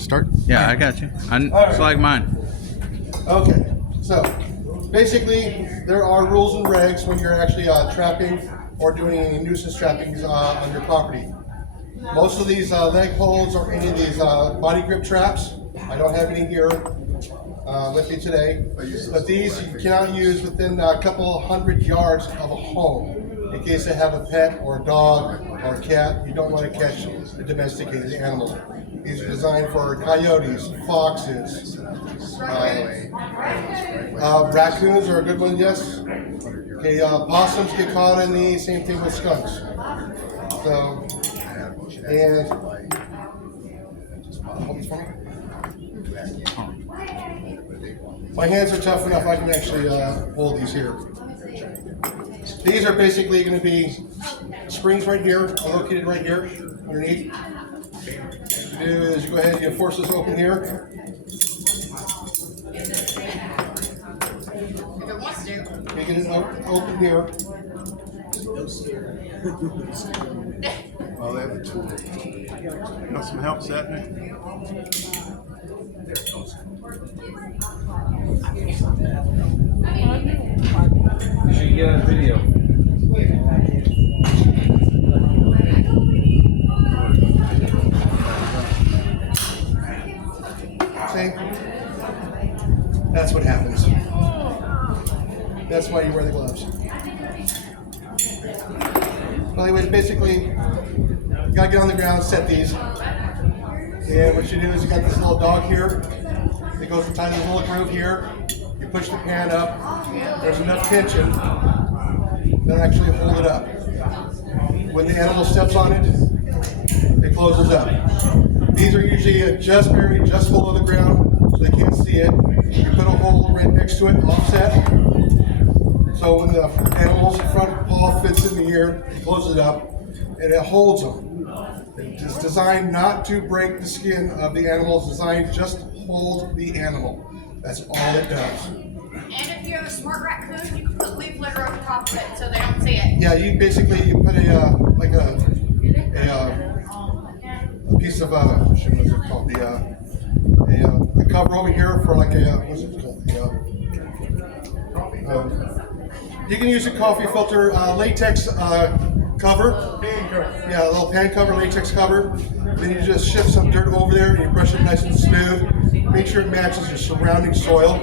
to start? Yeah, I got you. It's like mine. Okay, so basically there are rules and regs when you're actually trapping or doing any nuisance trappings on your property. Most of these leg holds or any of these body grip traps, I don't have any here with me today, but these you cannot use within a couple hundred yards of a home. In case they have a pet or a dog or a cat, you don't want to catch a domesticated animal. These are designed for coyotes, foxes, raccoons are a good one, yes. Okay, possums get caught in these, same thing with skunks. So, and hold these for me. My hands are tough enough I can actually hold these here. These are basically going to be springs right here, located right here underneath. What you do is you go ahead and you force this open here. You get it open here. Oh, they have the tool. Got some help setting You should get a video. See? That's what happens. That's why you wear the gloves. Well, anyways, basically, you gotta get on the ground, set these. And what you do is you got this little dog here. It goes inside this little groove here. You push the pan up. There's enough tension. Then actually hold it up. When the animal steps on it, it closes up. These are usually just buried just below the ground, so they can't see it. You put a hole right next to it, offset. So when the animal's front paw fits in here, it closes it up, and it holds them. It's designed not to break the skin of the animal. It's designed just to hold the animal. That's all it does. And if you have a smart raccoon, you can put leaf litter over top of it so they don't see it. Yeah, you basically you put a piece of what's it called? A cover over here for like a what's it called? You can use a coffee filter latex cover. Yeah, a little pan cover, latex cover. Then you just shift some dirt over there and you brush it nice and smooth. Make sure it matches your surrounding soil.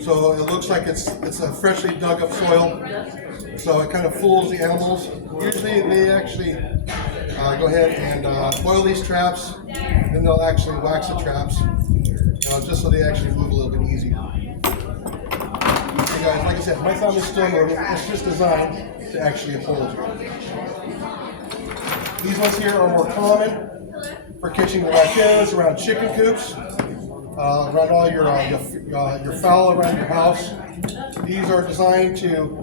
So it looks like it's a freshly dug up soil. So it kind of fools the animals. Usually they actually go ahead and oil these traps, then they'll actually wax the traps, just so they actually move a little bit easier. Okay guys, like I said, my thumb is still moving. It's just designed to actually hold you. These ones here are more common for catching the raccoons around chicken coops, around all your fowl around your house. These are designed to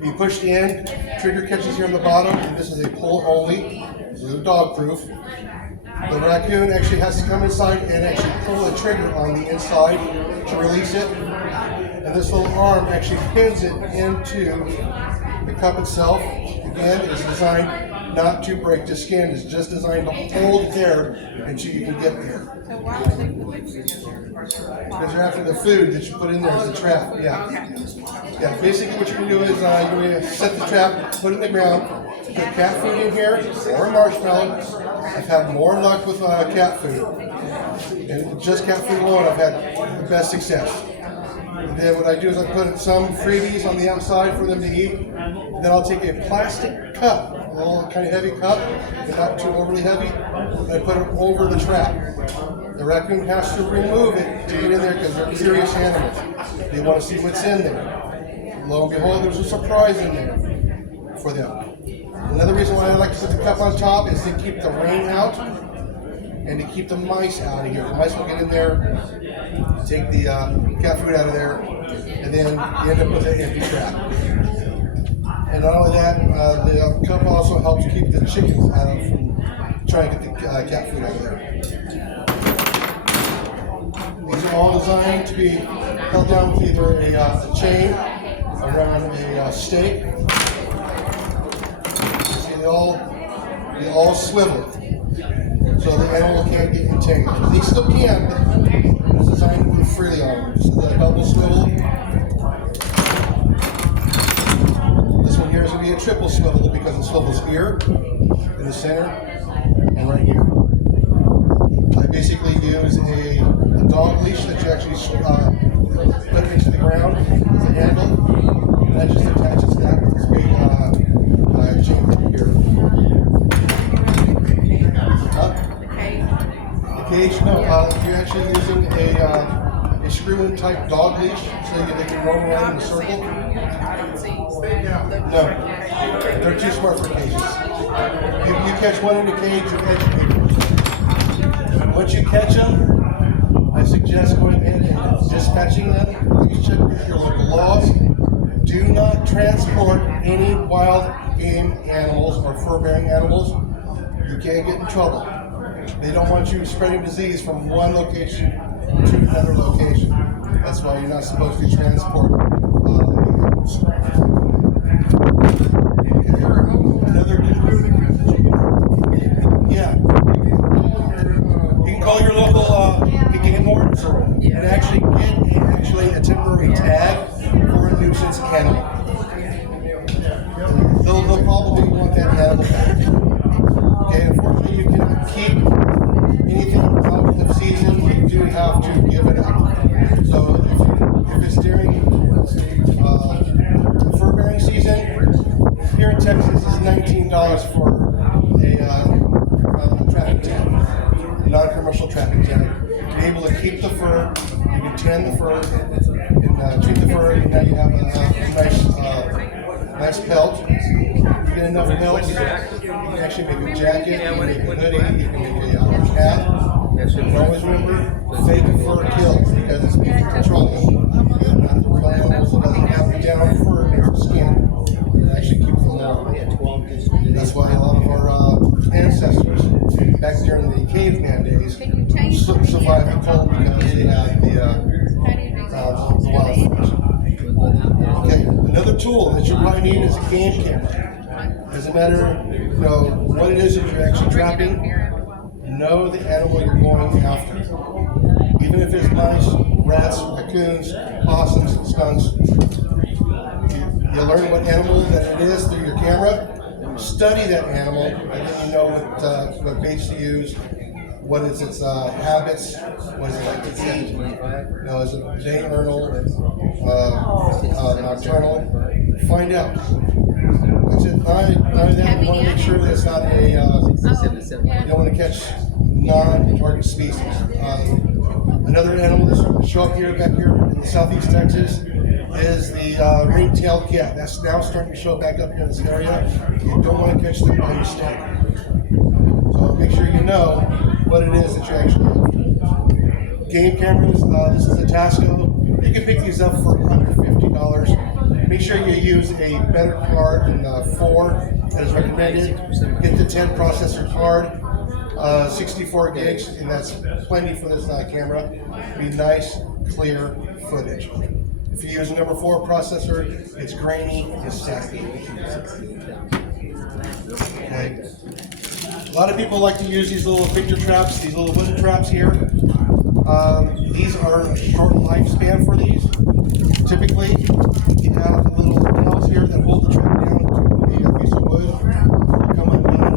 be pushed in. Trigger catches here on the bottom, and this is a pull only. This is a dog proof. The raccoon actually has to come inside and actually pull the trigger on the inside to release it. And this little arm actually pins it into the cup itself. Again, it's designed not to break the skin. It's just designed to hold it there until you can get there. Because you're after the food that you put in there as a trap. Yeah. Yeah. Basically, what you're gonna do is you're gonna set the trap, put it in the ground, put cat food in here or marshmallow. I've had more luck with cat food, and just cat food alone, I've had the best success. And then what I do is I put some freebies on the outside for them to eat. And then I'll take a plastic cup, a little kind of heavy cup, but not too overly heavy, and I put it over the trap. The raccoon has to remove it to get in there because they're curious animals. They want to see what's in there. Lo and behold, there's a surprise in there for them. Another reason why I like to put the cup on top is to keep the rain out and to keep the mice out of here. The mice will get in there, take the cat food out of there, and then you end up with an empty trap. And not only that, the cup also helps keep the chickens out of from trying to get the cat food out of there. These are all designed to be held down with either a chain around a stake. See, they all swivel. so the animal can't get entangled. They still can, but it's designed to move freely on them. This is the double swivel. This one here is going to be a triple swivel because it swivels here, in the center, and right here. I basically use a dog leash that you actually put into the ground with a handle, and that just attaches that with this big chain here. The cage? No, you're actually using a screw-in type dog leash so that they can roam around in a circle. No, they're too smart for cages. You catch one in the cage, you're educated. Once you catch them, I suggest going ahead and dispatching them. You check with your local laws. Do not transport any wild game animals or fur-bearing animals. You can't get in trouble. They don't want you spreading disease from one location to another location. That's why you're not supposed to transport animals. Another yeah. You can call your local game wardens and actually get a temporary tag for a nuisance animal. They'll probably want that animal back. Okay, unfortunately, you cannot keep anything out of season. You do have to give it up. So if it's during fur bearing season, here in Texas, it's $19 for a traffic tag, a non-commercial traffic tag. You're able to keep the fur, you can tan the fur, and treat the fur, and now you have a nice pelt. You get enough pelts, you can actually make a jacket, you can make a hoodie, you can make a cap. And always remember, fake fur kills because it's beef control. Not the real animals that doesn't have the down fur in their skin. It actually keeps them warm. That's why a lot of our ancestors, back during the caveman days, survived the cold because they had the wildfires. Okay, another tool that you probably need is a game camera. Doesn't matter, what it is that you're actually trapping. Know the animal you're going after. Even if it's mice, rats, raccoons, possums, skunks, you learn what animal that it is through your camera. Study that animal, and then you know what baits to use, what is its habits, what is it like to eat, is it diurnal, nocturnal. Find out. That's it. None of that. You want to make sure that it's not you don't want to catch non-target species. Another animal that's starting to show up back here in southeast Texas is the ring-tailed cat. That's now starting to show back up in this area. You don't want to catch them by mistake. So make sure you know what it is that you actually have. Game cameras, this is a Tasco. You can pick these up for under $50. Make sure you use a better card than 4 that is recommended. Get the 10 processor card, 64 gigs, and that's plenty for this camera. Be nice, clear footage. If you use a number 4 processor, it's grainy, it's sassy. Okay. A lot of people like to use these little picture traps, these little wooden traps here. These are short lifespan for these. Typically, you have the little nails here that hold the trap down to the piece of wood. Come undone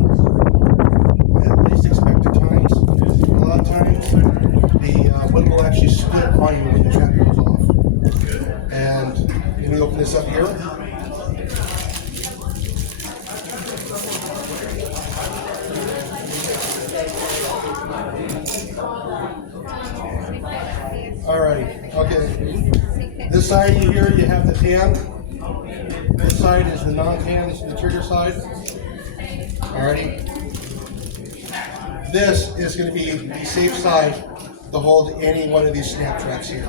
at least expected times. A lot of times, the wood will actually split on you when the trap goes off. And let me open this up here. Alrighty, okay. This side here, you have the tan. This side is the non-tan, this is the trigger side. Alrighty. This is going to be the safe side to hold any one of these snap traps here.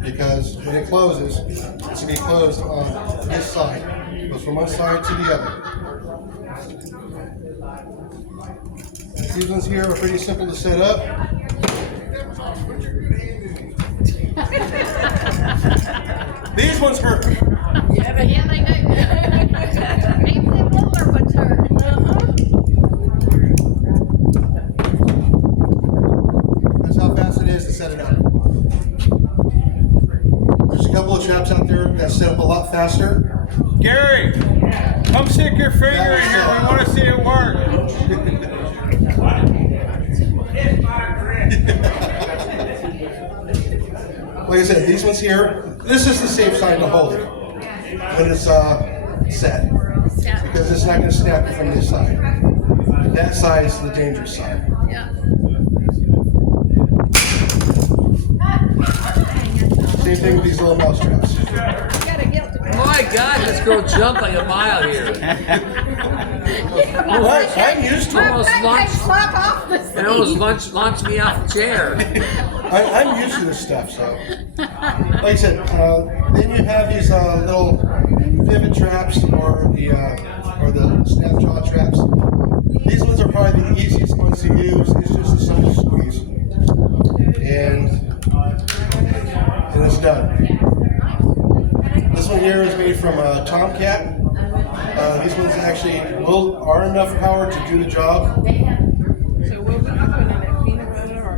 Because when it closes, it's going to be closed on this side. It goes from one side to the other. These ones here are pretty simple to set up. These ones hurt. Yeah, they do. Even the roller ones hurt. set it up. There's a couple of traps out there that set up a lot faster. Gary, come stick your finger in here. We want to see it work. Like I said, these ones here, this is the safe side to hold it when it's set, because it's not going to snap from this side. That side is the dangerous side. Yeah. Same thing with these little mouse traps. My God, this girl jumped like a mile here. I'm used to it. Almost launched, Slap off the and almost launched me off the chair. I'm used to this stuff, so. Like I said, then you have these little pivot traps or the snap jaw traps. These ones are probably the easiest ones to use. It's just a simple squeeze, and it's done. This one here is made from a Tomcat. These ones actually are enough power to do the job. So what would you put in it? Peanut butter or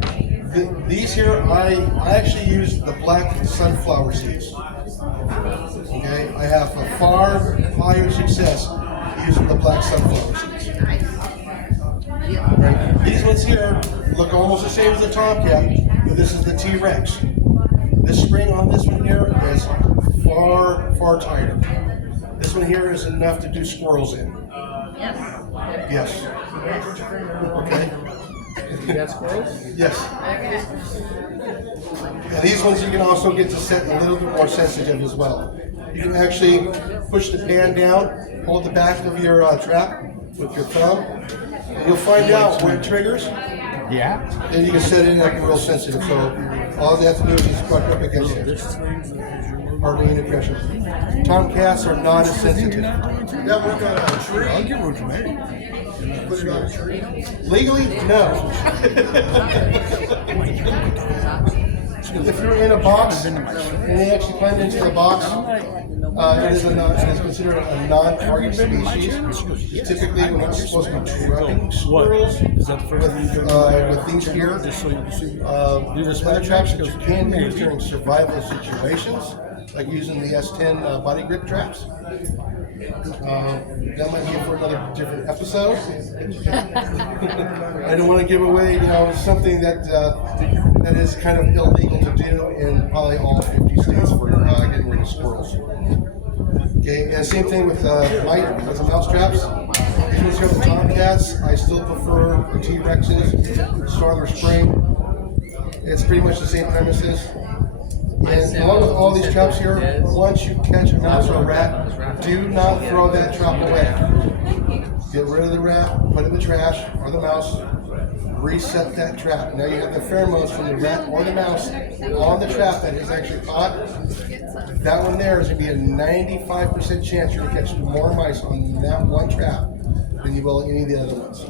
These here, I actually use the black sunflower seeds. Okay, I have a far higher success using the black sunflower seeds. Right. These ones here look almost the same as the Tomcat, but this is the T-Rex. This spring on this one here is far tighter. This one here is enough to do squirrels in. Yes. Okay. You got squirrels? Yes. And these ones you can also get to set a little bit more sensitive as well. You can actually push the pan down, hold the back of your trap with your thumb, and you'll find out where it triggers. Yeah. Then you can set it up real sensitive. So all they have to do is just buck up against it. Hardly any pressure. Tomcats are not as sensitive. That work on a tree? I'll give it a Put it on a tree? Legally, no. If you're in a box and they actually climb into the box, it is considered a non-target species. Typically, we're not supposed to be trapping squirrels with these here. There's other traps that you can use during survival situations, like using the S10 body grip traps. That might be for another different episode. I don't want to give away, something that is kind of illegal to do in probably all 50 states for getting rid of squirrels. Okay, and same thing with the mouse traps. These ones here, the Tomcats, I still prefer the T-Rexes, stronger spring. It's pretty much the same premises. And along with all these traps here, once you catch a mouse or a rat, do not throw that trap away. Get rid of the rat, put it in the trash, or the mouse, reset that trap. Now you have the pheromones from the rat or the mouse on the trap that is actually caught. That one there is going to be a 95% chance you're going to catch more mice on that one trap than you will any of the other ones.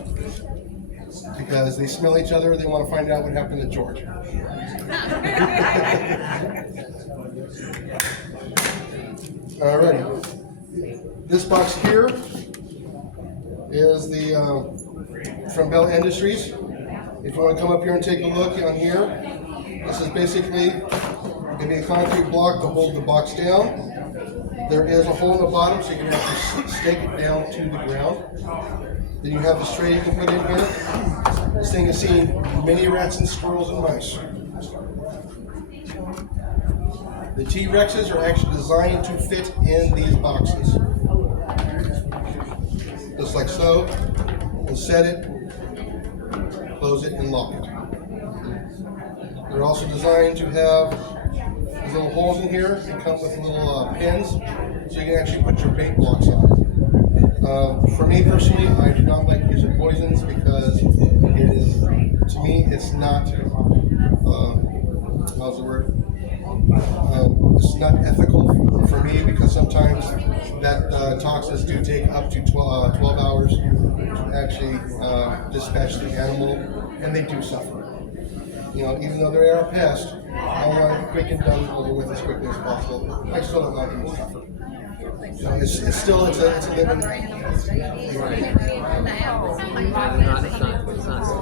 Because they smell each other, they want to find out what happened to George. Alrighty. This box here is the from Bell Industries. If you want to come up here and take a look on here, this is basically going to be a concrete block to hold the box down. There is a hole in the bottom, so you can actually stake it down to the ground. Then you have the tray you can put in here. This thing has seen many rats and squirrels and mice. The T-Rexes are actually designed to fit in these boxes. Just like so. We'll set it, close it, and lock it. They're also designed to have these little holes in here. They come with little pins, so you can actually put your bait blocks on. For me personally, I do not like using poisons because it is, to me, it's not, how's the word? It's not ethical for me because sometimes that toxins do take up to 12 hours to actually dispatch the animal, and they do suffer. Even though they are a pest, I want it quick and done over with as quickly as possible. I still don't like them to suffer. You know, it's a living.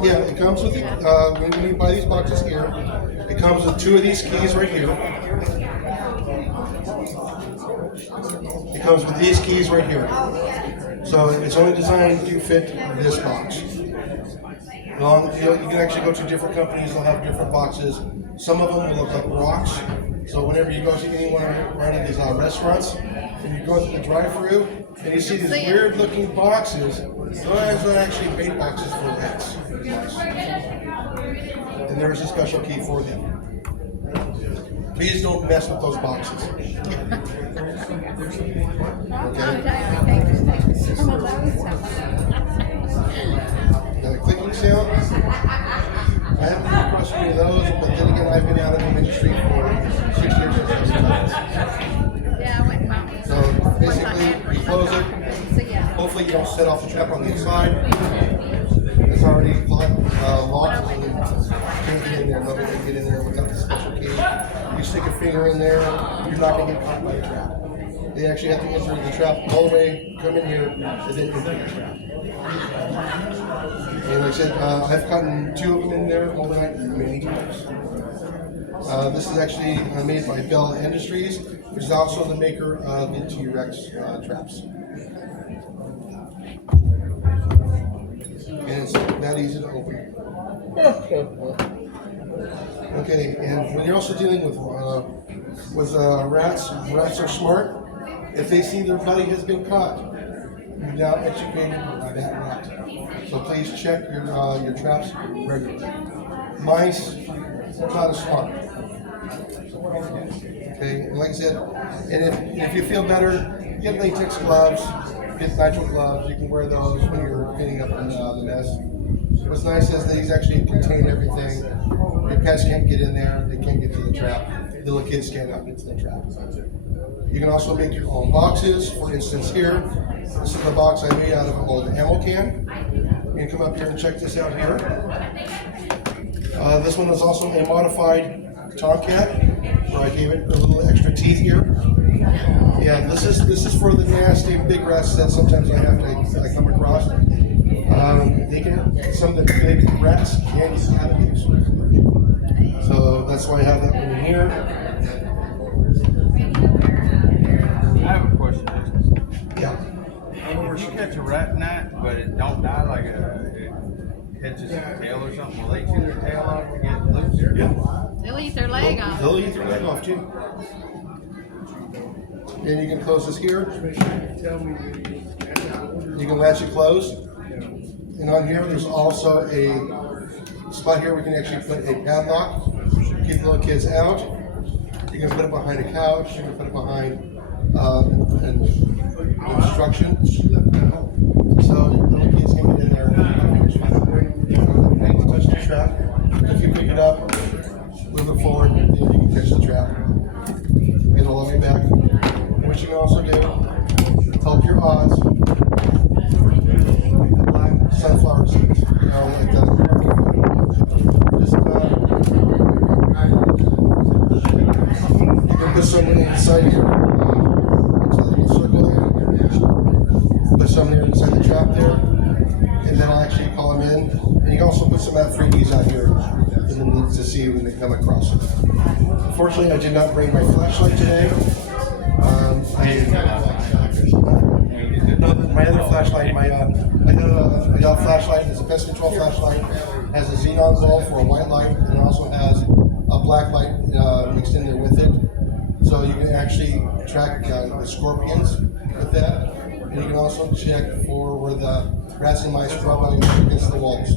Yeah, it comes with when you buy these boxes here, it comes with 2 of these keys right here. It comes with these keys right here. So it's only designed to fit this box. You can actually go to different companies, they'll have different boxes. Some of them will look like rocks. So whenever you go to any one of these restaurants, and you go through the drive-thru, and you see these weird-looking boxes, those are actually bait boxes for rats. And there is a special key for them. Please don't mess with those boxes. Okay? Got a clicking sound. I haven't come across any of those, but then again, I've been out of the industry for 6 years or so. So basically, you close it. Hopefully, you don't set off the trap on the inside. It's already locked. And you can't get in there. Nobody can get in there without the special key. You stick a finger in there, you're not going to get caught by a trap. They actually have to enter the trap all the way, come in here, and then enter the trap. And like I said, I've gotten 2 of them in there overnight many times. This is actually made by Bell Industries, which is also the maker of the T-Rex traps. And it's that easy to open. Okay, and when you're also dealing with rats, rats are smart. If they see their buddy has been caught, you're now educated by that rat. So please check your traps regularly. Mice are not as smart. Okay, and like I said, and if you feel better, get latex gloves, get nitrile gloves. You can wear those when you're cleaning up in the nest. What's nice is these actually contain everything. Your pets can't get in there, they can't get to the trap. The little kids can't get to the trap. You can also make your own boxes. For instance here, this is the box I made out of an old ammo can. You can come up here and check this out here. This one is also a modified Tomcat, where I gave it a little extra teeth here. Yeah, this is for the nasty big rats that sometimes I come across. Some of the big rats can't use out of these. So that's why I have that one in here. I have a question. Yeah. If you catch a rat in that, but it don't die, like it catches its tail or something, will they chew their tail off to get loose? Yeah. They'll eat their leg off. They'll eat their leg off too. And you can close this here. You can latch it closed. And on here, there's also a spot here we can actually put a padlock. Keep the little kids out. You can put it behind a couch. You can put it behind an instruction. So little kids can get in there. Touch the trap. If you pick it up, move it forward, then you can catch the trap. It'll love you back. What you can also do, help your odds. Black sunflower seeds, like that. Just you can put someone inside here. So they can circle there. Put some there inside the trap there, and then I'll actually call them in. And you can also put some freebies out here to see when they come across it. Unfortunately, I did not bring my flashlight today. My other flashlight, I got a flashlight. It's a pest control flashlight. It has a xenon bulb for a white light, and it also has a black light mixed in there with it. So you can actually track the scorpions with that. And you can also check for where the rats and mice rub against the walls.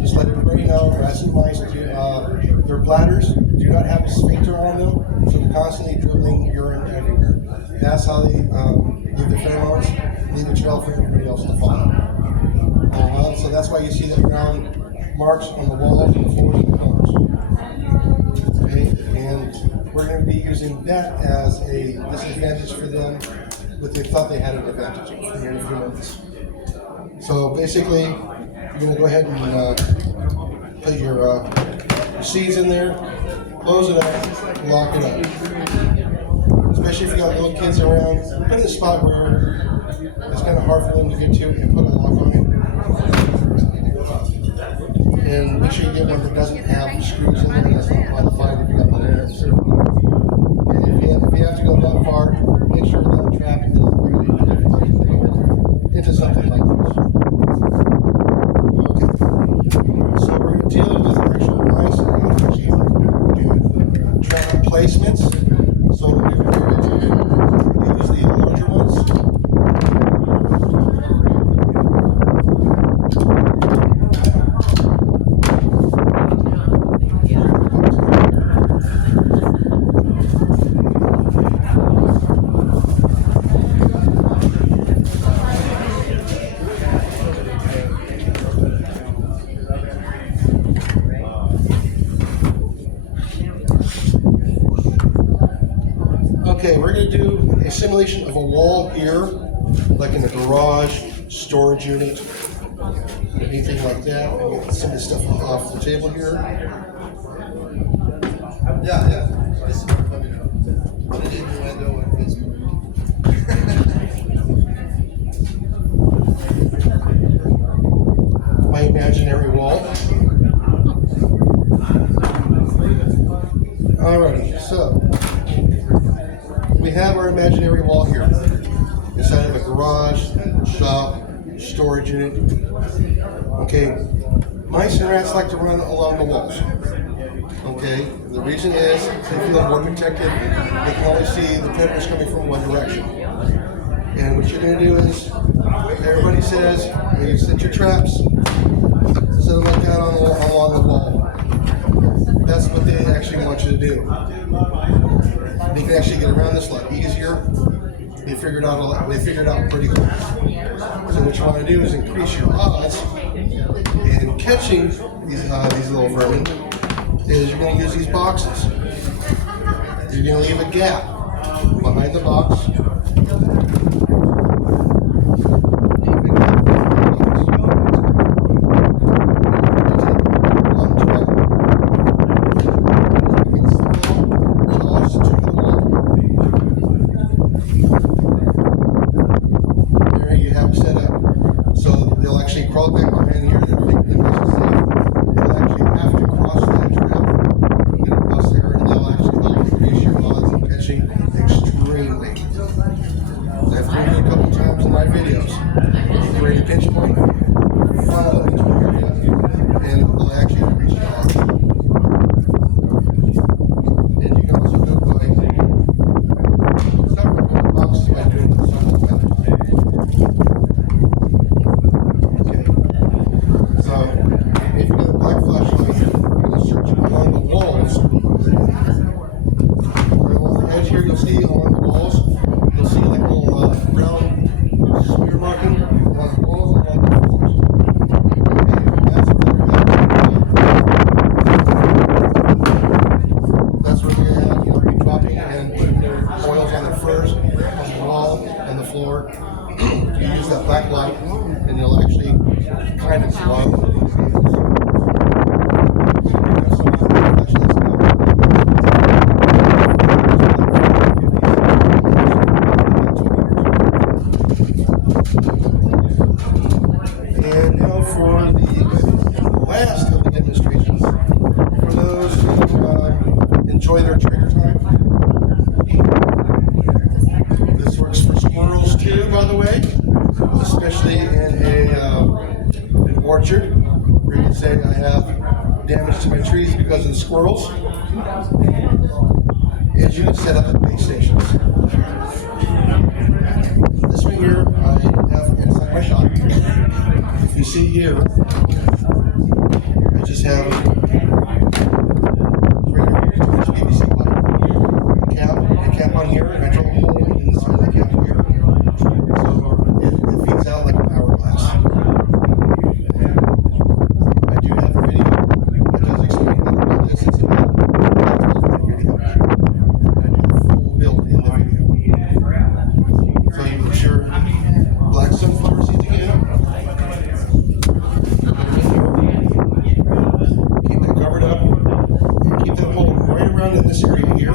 Just let everybody know, rats and mice, their bladders do not have a sphincter on them, so they're constantly dribbling urine everywhere. That's how they leave their pheromones, leave a trail for everybody else to follow. So that's why you see the brown marks on the walls and the floors and the corners. Okay, and we're going to be using that as a disadvantage for them, but they thought they had an advantage here in a few minutes. So basically, you're going to go ahead and put your seeds in there, close it up, lock it up. especially if you got little kids around. Put it in a spot where it's kind of hard for them to get to, and put a lock on it. And make sure you get one that doesn't have screws in there. That's not modified if you got one there. And if you have to go that far, make sure that trap is really difficult to go into something like this. Okay. So we're going to deal with actual mice and actually do trap placements. So we're going to use the larger ones. Okay, we're going to do a simulation of a wall here, like in a garage, storage unit, anything like that. And get some of the stuff off the table here. Yeah. Let me know. Put it in your window on Facebook. My imaginary wall. Alrighty, so we have our imaginary wall here inside of a garage, shop, storage unit. Okay, mice and rats like to run along the walls. Okay, the reason is they feel more protected. They can only see the predators coming from one direction. And what you're going to do is, everybody says, when you set your traps, set them like that along the wall. That's what they actually want you to do. They can actually get around this a lot easier. They figured it out pretty good. So what you want to do is increase your odds in catching these little vermin. Is you're going to use these boxes. You're going to leave a gap behind the box. Crawl back behind here, they'll think they're nice and safe. They'll actually have to cross that trap, get across there, and they'll actually help increase your odds of catching extremely. I've done it a couple times in my videos. Create a pinch point, follow it into an area, and it'll actually increase your odds. And you can also do it by several boxes by doing something like that. If you get a black flashlight, you're going to search along the walls. Right along the edge here, you'll see along the walls, you'll see like a little brown smear marking along the walls and along the floors. That's where you're going to have, be dropping and putting their oils on their furs, on the wall and the floor. You use that black light, and you'll actually kind of glow. And now for the last of the demonstrations, for those who enjoy their trigger time. This works for squirrels too, by the way, especially in an orchard where you can say I have damage to my trees because of the squirrels. Is you can set up at base stations. This one here I have inside my shop. If you see here, I just have PVC pipe, a cap on here, and I drill a hole in the side of the cap here. So it feeds out like a power glass. I do have a video that does explain how to build this. It's about 12-minute video. I do the full build in the video. So you put your black sunflower seeds again. Keep it covered up. Keep that hole right around in this area here.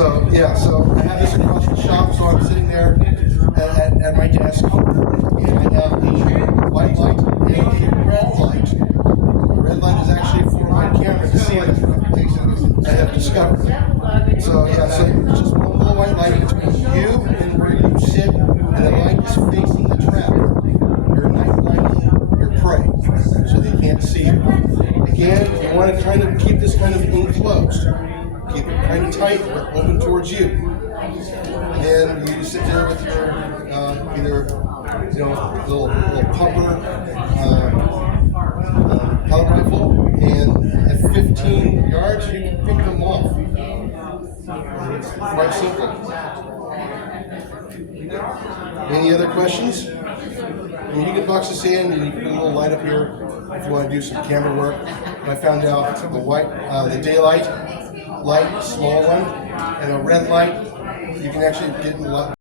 So yeah, so I have this across the shop, so I'm sitting there at my desk, and I have a white light and a red light. The red light is actually for my camera to see it. I have discovered. So yeah, so it's just one little white light between you and where you sit, and the light is facing the trap. Your night light, your prey, so they can't see you. Again, you want to kind of keep this kind of enclosed. Keep it kind of tight, but open towards you. And then you sit there with your either little pumper pellet rifle, and at 15 yards you can pick them off. It's quite simple. Any other questions? I mean, you can box this in and you can put a little light up here if you want to do some camera work. And I found out the daylight light, small one, and a red light, you can actually get a lot